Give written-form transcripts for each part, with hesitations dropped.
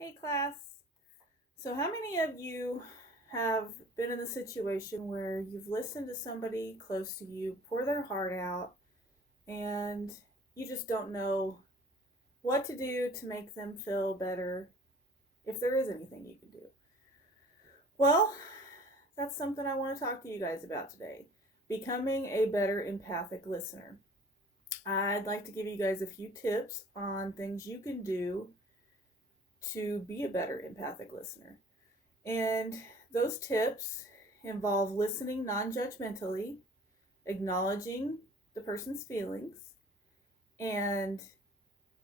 Hey class. So how many of you have been in the situation where you've listened to somebody close to you pour their heart out and you just don't know what to do to make them feel better, if there is anything you can do? Well, that's something I want to talk to you guys about today. Becoming a better empathic listener. I'd like to give you guys a few tips on things you can do to be a better empathic listener. And those tips involve listening non judgmentally, acknowledging the person's feelings, and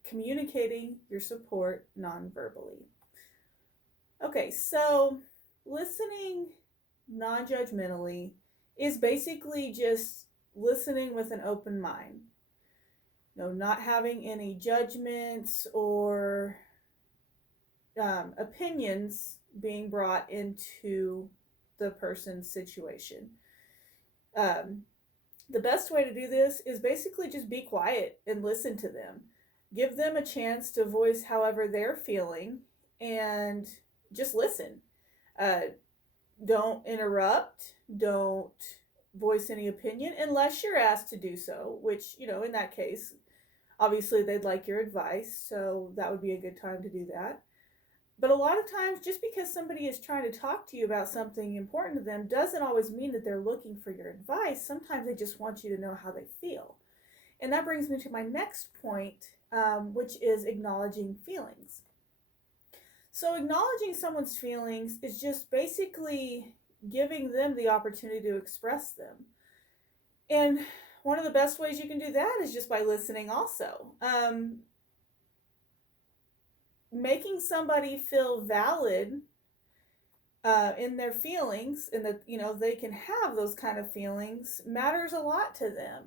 communicating your support non verbally. Okay, so listening non judgmentally is basically just listening with an open mind. Not having any judgments or opinions being brought into the person's situation. Um, the best way to do this is basically just be quiet and listen to them. Give them a chance to voice however they're feeling and just listen. Uh, don't interrupt. Don't voice any opinion unless you're asked to do so, which, in that case, obviously they'd like your advice, so that would be a good time to do that. But a lot of times, just because somebody is trying to talk to you about something important to them doesn't always mean that they're looking for your advice. Sometimes they just want you to know how they feel. And that brings me to my next point, which is acknowledging feelings. So, acknowledging someone's feelings is just basically giving them the opportunity to express them. And one of the best ways you can do that is just by listening, also. Making somebody feel valid in their feelings and that they can have those kind of feelings matters a lot to them.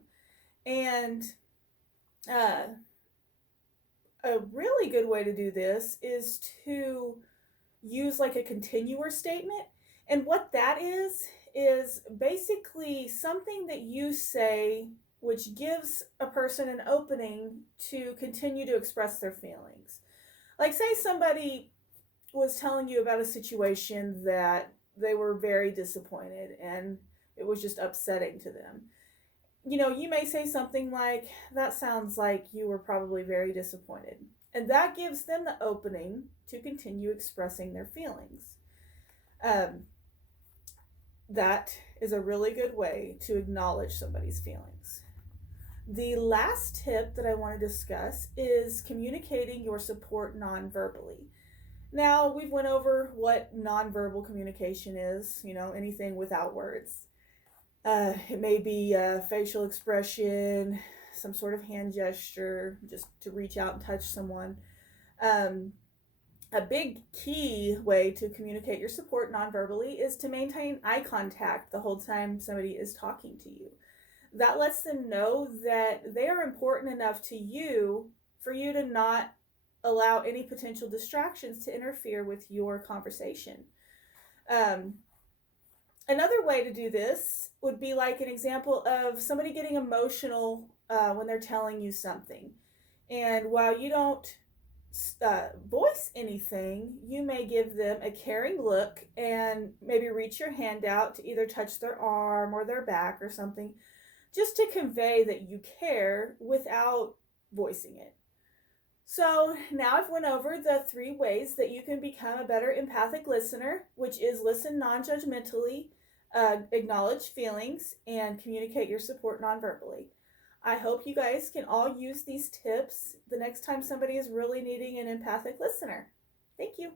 And uh, a really good way to do this is to use like a continuer statement. And what that is basically something that you say which gives a person an opening to continue to express their feelings. Like, say somebody was telling you about a situation that they were very disappointed and it was just upsetting to them. You may say something like, "That sounds like you were probably very disappointed." And that gives them the opening to continue expressing their feelings. Um, that is a really good way to acknowledge somebody's feelings. The last tip that I want to discuss is communicating your support non-verbally. Now, we've went over what nonverbal communication is, anything without words. It may be facial expression, some sort of hand gesture, just to reach out and touch someone. A big key way to communicate your support nonverbally is to maintain eye contact the whole time somebody is talking to you. That lets them know that they are important enough to you for you to not allow any potential distractions to interfere with your conversation. Another way to do this would be like an example of somebody getting emotional when they're telling you something. And while you don't voice anything, you may give them a caring look and maybe reach your hand out to either touch their arm or their back or something, just to convey that you care without voicing it. So now I've went over the 3 ways that you can become a better empathic listener, which is listen non-judgmentally, acknowledge feelings, and communicate your support non-verbally. I hope you guys can all use these tips the next time somebody is really needing an empathic listener. Thank you.